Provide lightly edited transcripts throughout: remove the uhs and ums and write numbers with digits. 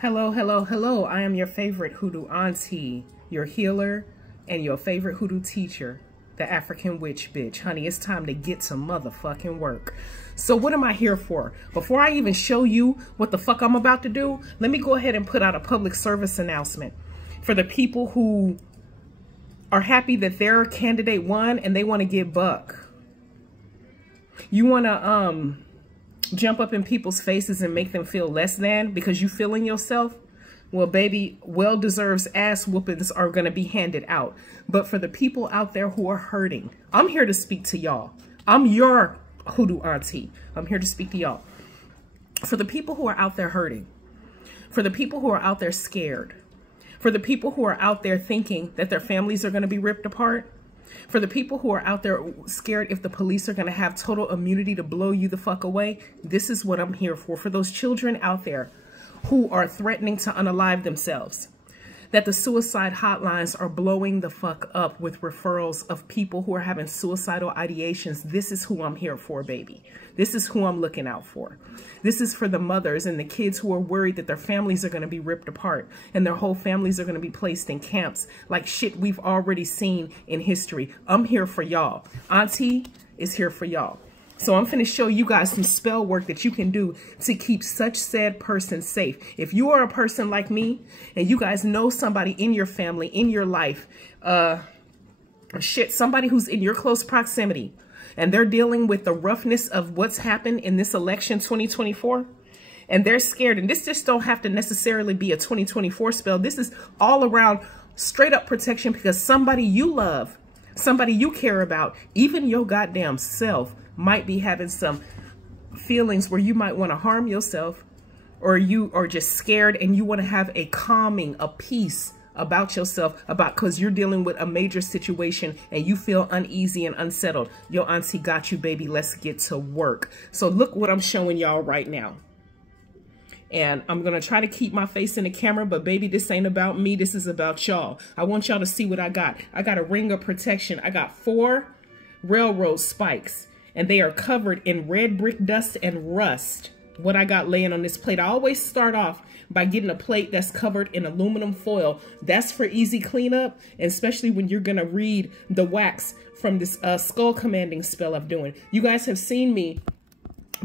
Hello, hello, hello. I am your favorite hoodoo auntie, your healer, and your favorite hoodoo teacher, the African witch bitch. Honey, it's time to get to motherfucking work. So what am I here for? Before I even show you what the fuck I'm about to do, let me go ahead and put out a public service announcement for the people who are happy that their candidate won and they want to get buck. You want to jump up in people's faces and make them feel less than because you feeling yourself? Well, baby, well-deserved ass whoopings are going to be handed out. But for the people out there who are hurting, I'm here to speak to y'all. I'm your hoodoo auntie. I'm here to speak to y'all. For the people who are out there hurting, for the people who are out there scared, for the people who are out there thinking that their families are going to be ripped apart, for the people who are out there scared if the police are going to have total immunity to blow you the fuck away, this is what I'm here for. For those children out there who are threatening to unalive themselves, that the suicide hotlines are blowing the fuck up with referrals of people who are having suicidal ideations. This is who I'm here for, baby. This is who I'm looking out for. This is for the mothers and the kids who are worried that their families are going to be ripped apart and their whole families are going to be placed in camps like shit we've already seen in history. I'm here for y'all. Auntie is here for y'all. So I'm finna show you guys some spell work that you can do to keep such said person safe. If you are a person like me and you guys know somebody in your family, in your life, somebody who's in your close proximity and they're dealing with the roughness of what's happened in this election 2024 and they're scared, and this just don't have to necessarily be a 2024 spell. This is all around straight up protection because somebody you love, somebody you care about, even your goddamn self might be having some feelings where you might want to harm yourself, or you are just scared and you want to have a calming, a peace about yourself because you're dealing with a major situation and you feel uneasy and unsettled. Your auntie got you, baby. Let's get to work. So look what I'm showing y'all right now. And I'm going to try to keep my face in the camera, but baby, this ain't about me. This is about y'all. I want y'all to see what I got. I got a ring of protection. I got 4 railroad spikes. And they are covered in red brick dust and rust. What I got laying on this plate. I always start off by getting a plate that's covered in aluminum foil. That's for easy cleanup, especially when you're going to read the wax from this skull commanding spell I'm doing. You guys have seen me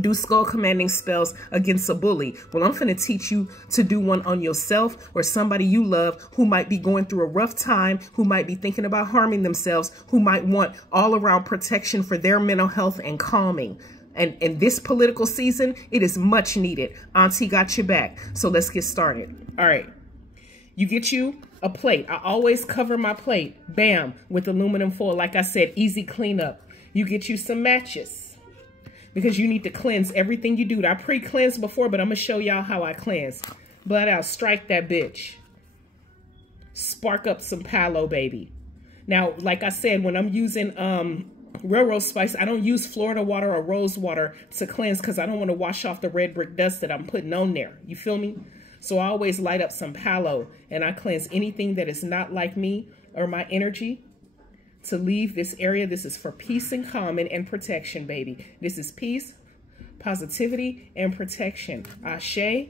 do skull commanding spells against a bully. Well, I'm going to teach you to do one on yourself or somebody you love who might be going through a rough time, who might be thinking about harming themselves, who might want all around protection for their mental health and calming. And in this political season, it is much needed. Auntie got your back. So let's get started. All right. You get you a plate. I always cover my plate, bam, with aluminum foil. Like I said, easy cleanup. You get you some matches, because you need to cleanse everything you do. I pre-cleansed before, but I'm going to show y'all how I cleanse. Blood out, strike that bitch. Spark up some Palo, baby. Now, like I said, when I'm using railroad spice, I don't use Florida water or rose water to cleanse because I don't want to wash off the red brick dust that I'm putting on there. You feel me? So I always light up some Palo and I cleanse anything that is not like me or my energy to leave this area. This is for peace and calming and protection, baby. This is peace, positivity, and protection. Ashe,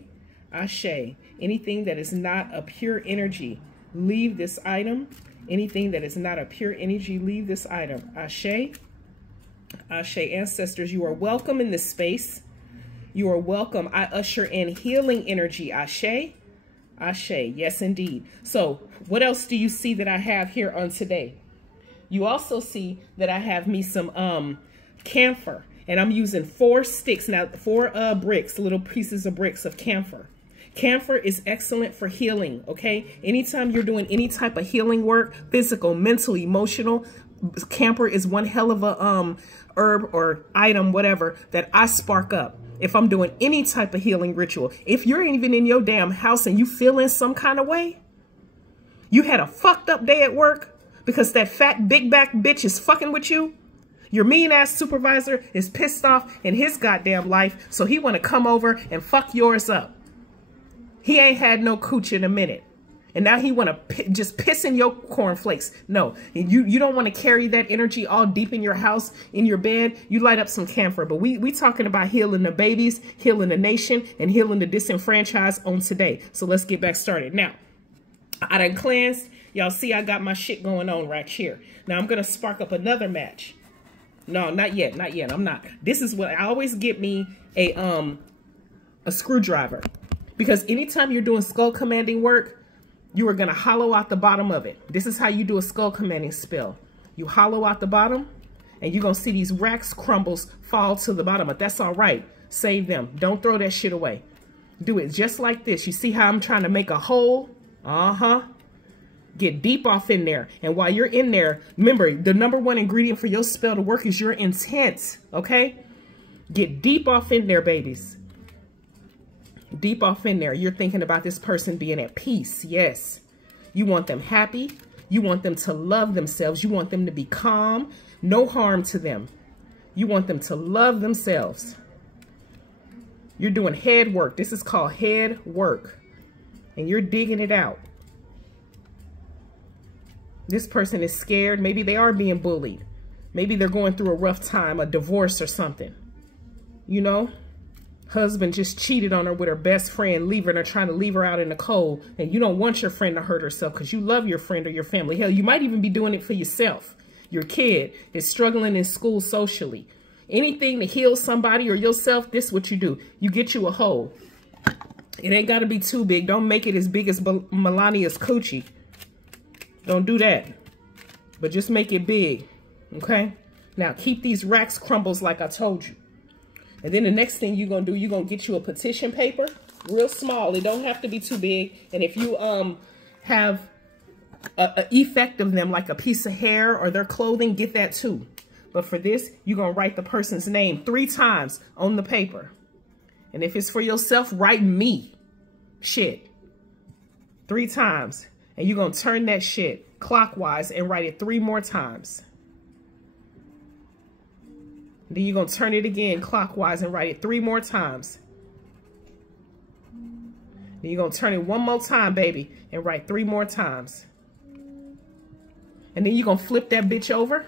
ashe. Anything that is not a pure energy, leave this item. Anything that is not a pure energy, leave this item. Ashe, ashe. Ancestors, you are welcome in this space. You are welcome. I usher in healing energy. Ashe, ashe. Yes, indeed. So what else do you see that I have here on today? You also see that I have me some camphor, and I'm using 4 sticks now, 4 bricks, little pieces of bricks of camphor. Camphor is excellent for healing, okay? Anytime you're doing any type of healing work, physical, mental, emotional, camphor is one hell of a herb or item, whatever, that I spark up if I'm doing any type of healing ritual. If you're even in your damn house and you feeling some kind of way, you had a fucked up day at work, because that fat big back bitch is fucking with you. Your mean ass supervisor is pissed off in his goddamn life, so he want to come over and fuck yours up. He ain't had no cooch in a minute. And now he want to just piss in your cornflakes. No, you don't want to carry that energy all deep in your house, in your bed. You light up some camphor. But we talking about healing the babies, healing the nation, and healing the disenfranchised on today. So let's get back started. Now, I done cleansed. Y'all see I got my shit going on right here. Now I'm going to spark up another match. No, not yet. Not yet. I'm not. This is what I always get me a screwdriver. Because anytime you're doing skull commanding work, you are going to hollow out the bottom of it. This is how you do a skull commanding spell. You hollow out the bottom, and you're going to see these wax crumbles fall to the bottom. But that's all right. Save them. Don't throw that shit away. Do it just like this. You see how I'm trying to make a hole? Get deep off in there. And while you're in there, remember, the #1 ingredient for your spell to work is your intent. Okay? Get deep off in there, babies. Deep off in there. You're thinking about this person being at peace. Yes. You want them happy. You want them to love themselves. You want them to be calm. No harm to them. You want them to love themselves. You're doing head work. This is called head work. And you're digging it out. This person is scared. Maybe they are being bullied. Maybe they're going through a rough time, a divorce or something. You know? Husband just cheated on her with her best friend, leaving her, trying to leave her out in the cold. And you don't want your friend to hurt herself because you love your friend or your family. Hell, you might even be doing it for yourself. Your kid is struggling in school socially. Anything to heal somebody or yourself, this is what you do. You get you a hole. It ain't got to be too big. Don't make it as big as Melania's coochie. Don't do that. But just make it big. Okay? Now, keep these wax crumbles like I told you. And then the next thing you're going to do, you're going to get you a petition paper, real small. It don't have to be too big. And if you have an effect of them, like a piece of hair or their clothing, get that too. But for this, you're going to write the person's name 3 times on the paper. And if it's for yourself, write me. Shit. 3 times. And you're going to turn that shit clockwise and write it 3 more times. Then you're going to turn it again clockwise and write it 3 more times. Then you're going to turn it 1 more time, baby, and write 3 more times. And then you're going to flip that bitch over.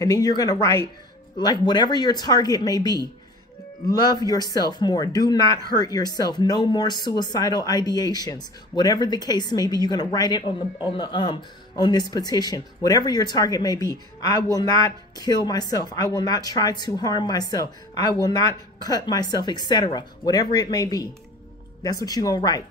And then you're going to write, like, whatever your target may be. Love yourself more. Do not hurt yourself. No more suicidal ideations. Whatever the case may be, you're going to write it on this petition. Whatever your target may be. I will not kill myself. I will not try to harm myself. I will not cut myself, etc. Whatever it may be. That's what you're going to write.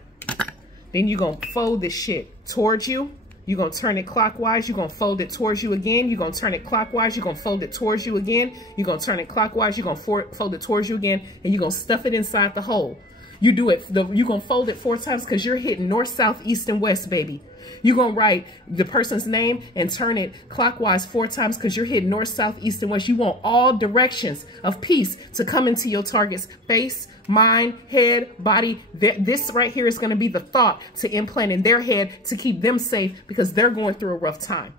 Then you're going to fold this shit towards you. You're going to turn it clockwise. You're going to fold it towards you again. You're going to turn it clockwise. You're going to fold it towards you again. You're going to turn it clockwise. You're going to fold it towards you again. And you're going to stuff it inside the hole. You do it. You're going to fold it 4 times because you're hitting north, south, east, and west, baby. You're going to write the person's name and turn it clockwise 4 times because you're hitting north, south, east, and west. You want all directions of peace to come into your target's face, mind, head, body. This right here is going to be the thought to implant in their head to keep them safe because they're going through a rough time.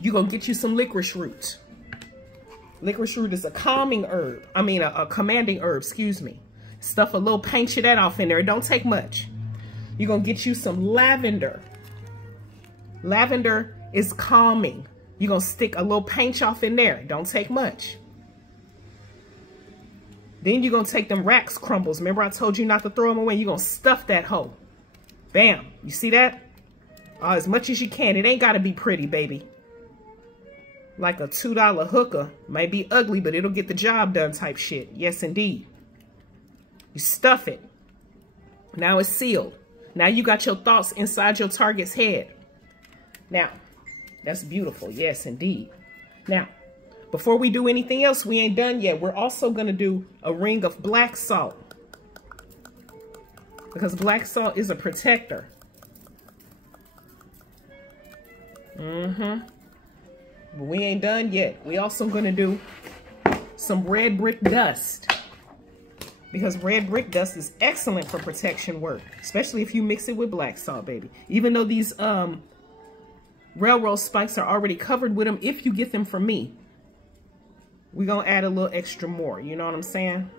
You're going to get you some licorice root. Licorice root is a calming herb. I mean, a commanding herb, excuse me. Stuff a little, paint you that off in there. It don't take much. You're going to get you some lavender. Lavender is calming. You're going to stick a little paint off in there. Don't take much. Then you're going to take them wax crumbles. Remember I told you not to throw them away? You're going to stuff that hole. Bam. You see that? As much as you can. It ain't got to be pretty, baby. Like a $2 hooker. Might be ugly, but it'll get the job done type shit. Yes, indeed. You stuff it. Now it's sealed. Now you got your thoughts inside your target's head. Now, that's beautiful. Yes, indeed. Now, before we do anything else, we ain't done yet. We're also going to do a ring of black salt. Because black salt is a protector. But we ain't done yet. We also going to do some red brick dust. Because red brick dust is excellent for protection work. Especially if you mix it with black salt, baby. Even though these railroad spikes are already covered with them, if you get them from me, we're going to add a little extra more. You know what I'm saying?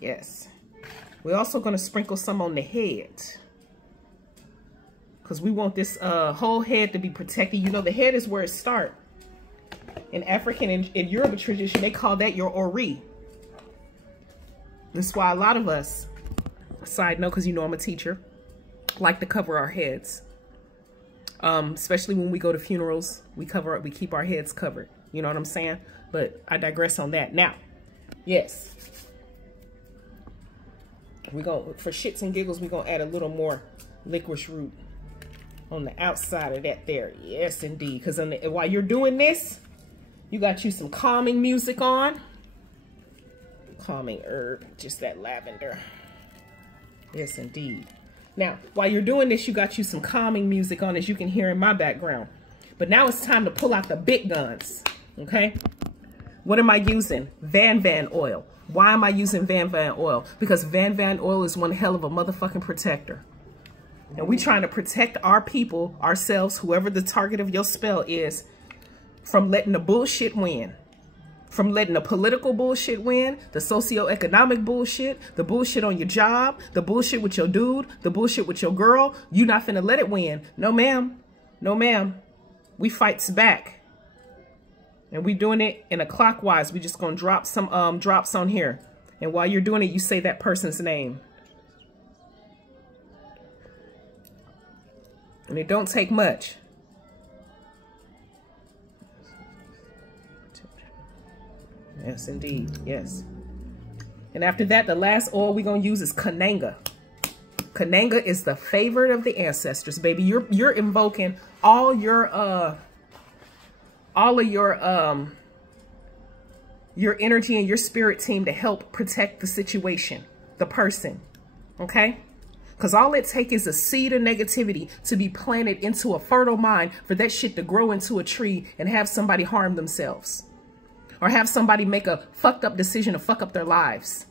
Yes. We're also going to sprinkle some on the head. because we want this whole head to be protected. You know, the head is where it starts. In African and in Yoruba tradition, they call that your ori. That's why a lot of us, side note, because you know I'm a teacher, like to cover our heads. Especially when we go to funerals, we keep our heads covered. You know what I'm saying? But I digress on that. Now, yes. For shits and giggles, we're going to add a little more licorice root on the outside of that there. Yes, indeed. Because while you're doing this, you got you some calming music on. Calming herb, just that lavender. Yes, indeed. Now, while you're doing this, you got you some calming music on, as you can hear in my background. But now it's time to pull out the big guns, okay? What am I using? Van oil. Why am I using Van oil? Because Van oil is one hell of a motherfucking protector. And we trying to protect our people, ourselves, whoever the target of your spell is, from letting the bullshit win. From letting the political bullshit win, the socioeconomic bullshit, the bullshit on your job, the bullshit with your dude, the bullshit with your girl. You not finna let it win. No, ma'am. No, ma'am. We fights back. And we doing it in a clockwise. We just gonna drop some drops on here. And while you're doing it, you say that person's name. And it don't take much. Yes, indeed. Yes. And after that, the last oil we're going to use is Kananga. Kananga is the favorite of the ancestors, baby. You're invoking all of your energy and your spirit team to help protect the situation, the person. Okay? Because all it takes is a seed of negativity to be planted into a fertile mind for that shit to grow into a tree and have somebody harm themselves. Or have somebody make a fucked up decision to fuck up their lives.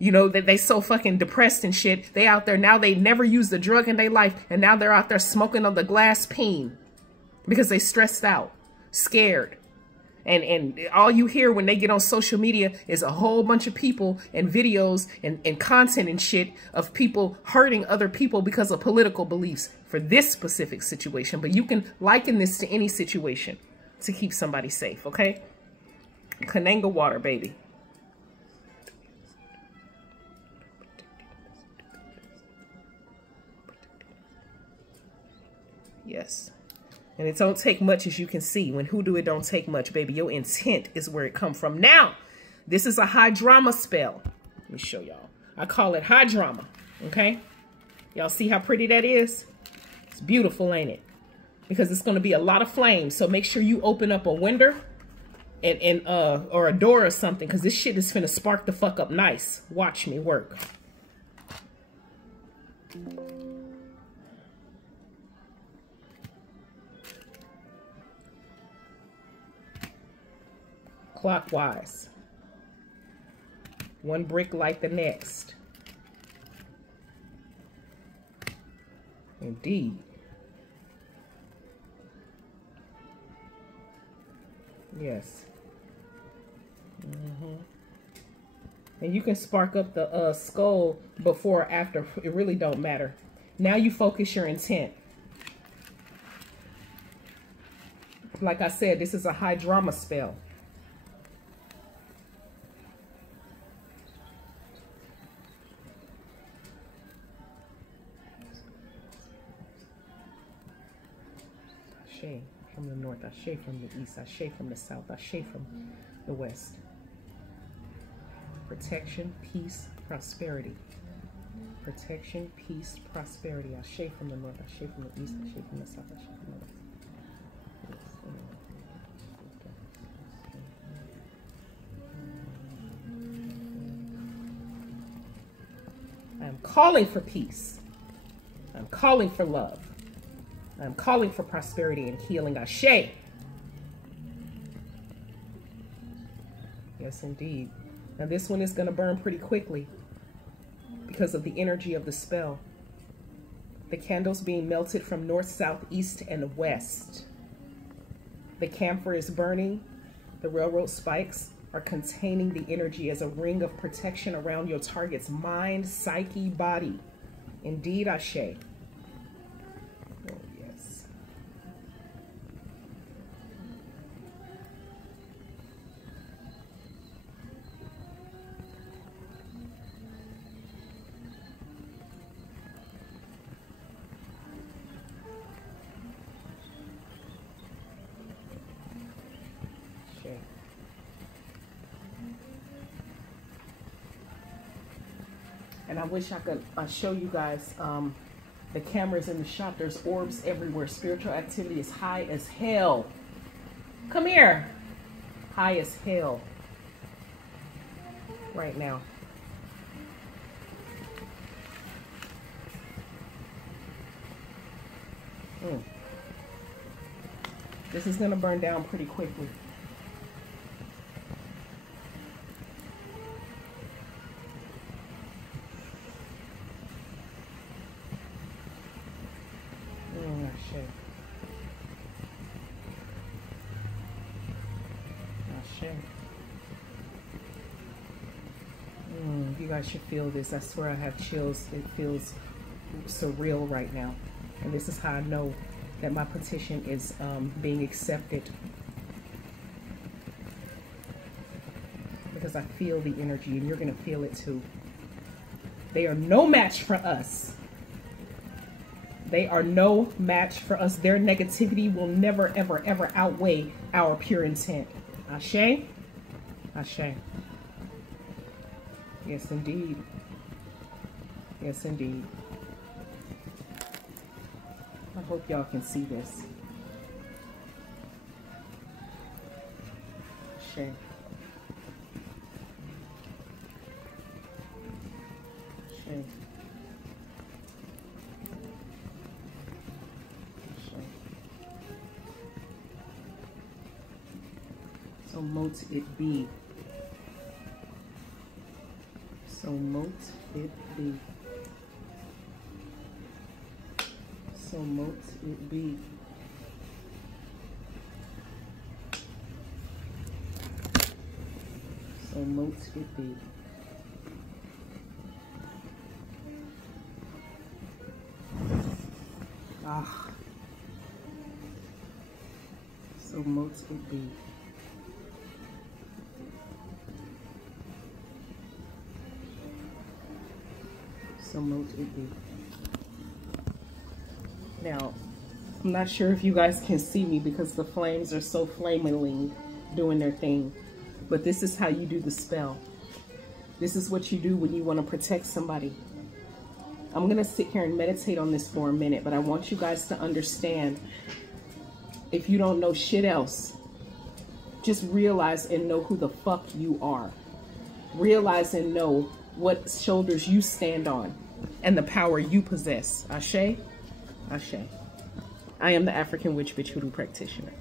You know, that they so fucking depressed and shit. They out there now, they never used a drug in their life. And now they're out there smoking on the glass peen. Because they stressed out, scared. And all you hear when they get on social media is a whole bunch of people and videos and content and shit of people hurting other people because of political beliefs for this specific situation. But you can liken this to any situation to keep somebody safe, okay? Kananga water, baby. Yes. And it don't take much, as you can see. When hoodoo, it don't take much, baby. Your intent is where it come from. Now, this is a high drama spell. Let me show y'all. I call it high drama, okay? Y'all see how pretty that is? It's beautiful, ain't it? Because it's going to be a lot of flames. So make sure you open up a window or a door or something, because this shit is finna spark the fuck up nice. Watch me work. Clockwise. One brick like the next. Indeed. Yes. And you can spark up the skull before or after. It really don't matter. Now you focus your intent. Like I said, this is a high drama spell. Ashe from the north, Ashe from the east, Ashe from the south, Ashe from the west. Protection, peace, prosperity. Protection, peace, prosperity. Ashe from the north, Ashe from the east, Ashe from the south, Ashe from the west. I am calling for peace. I'm calling for love. I'm calling for prosperity and healing. Ashe. Yes, indeed. Now this one is going to burn pretty quickly because of the energy of the spell. The candles being melted from north, south, east, and west. The camphor is burning. The railroad spikes are containing the energy as a ring of protection around your target's mind, psyche, body. Indeed, Ashe. And I wish I could show you guys the cameras in the shop. There's orbs everywhere. Spiritual activity is high as hell. Come here. High as hell right now. This is going to burn down pretty quickly. You guys should feel this. I swear I have chills. It feels surreal right now. And this is how I know that my petition is being accepted. Because I feel the energy, and you're going to feel it too. They are no match for us. They are no match for us. Their negativity will never, ever, ever outweigh our pure intent. Ashe? Ashe. Yes, indeed. Yes, indeed. I hope y'all can see this. Ashe. Ashe. So mote it be. So mote it be. So mote it be. So mote it be. Ah. So mote it be. So mote it be. Now, I'm not sure if you guys can see me because the flames are so flamingly doing their thing, but this is how you do the spell. This is what you do when you want to protect somebody. I'm going to sit here and meditate on this for a minute, but I want you guys to understand, if you don't know shit else, just realize and know who the fuck you are. Realize and know what shoulders you stand on and the power you possess. Ashe? Ashe. I am the African Witch Bitch Hoodoo Practitioner.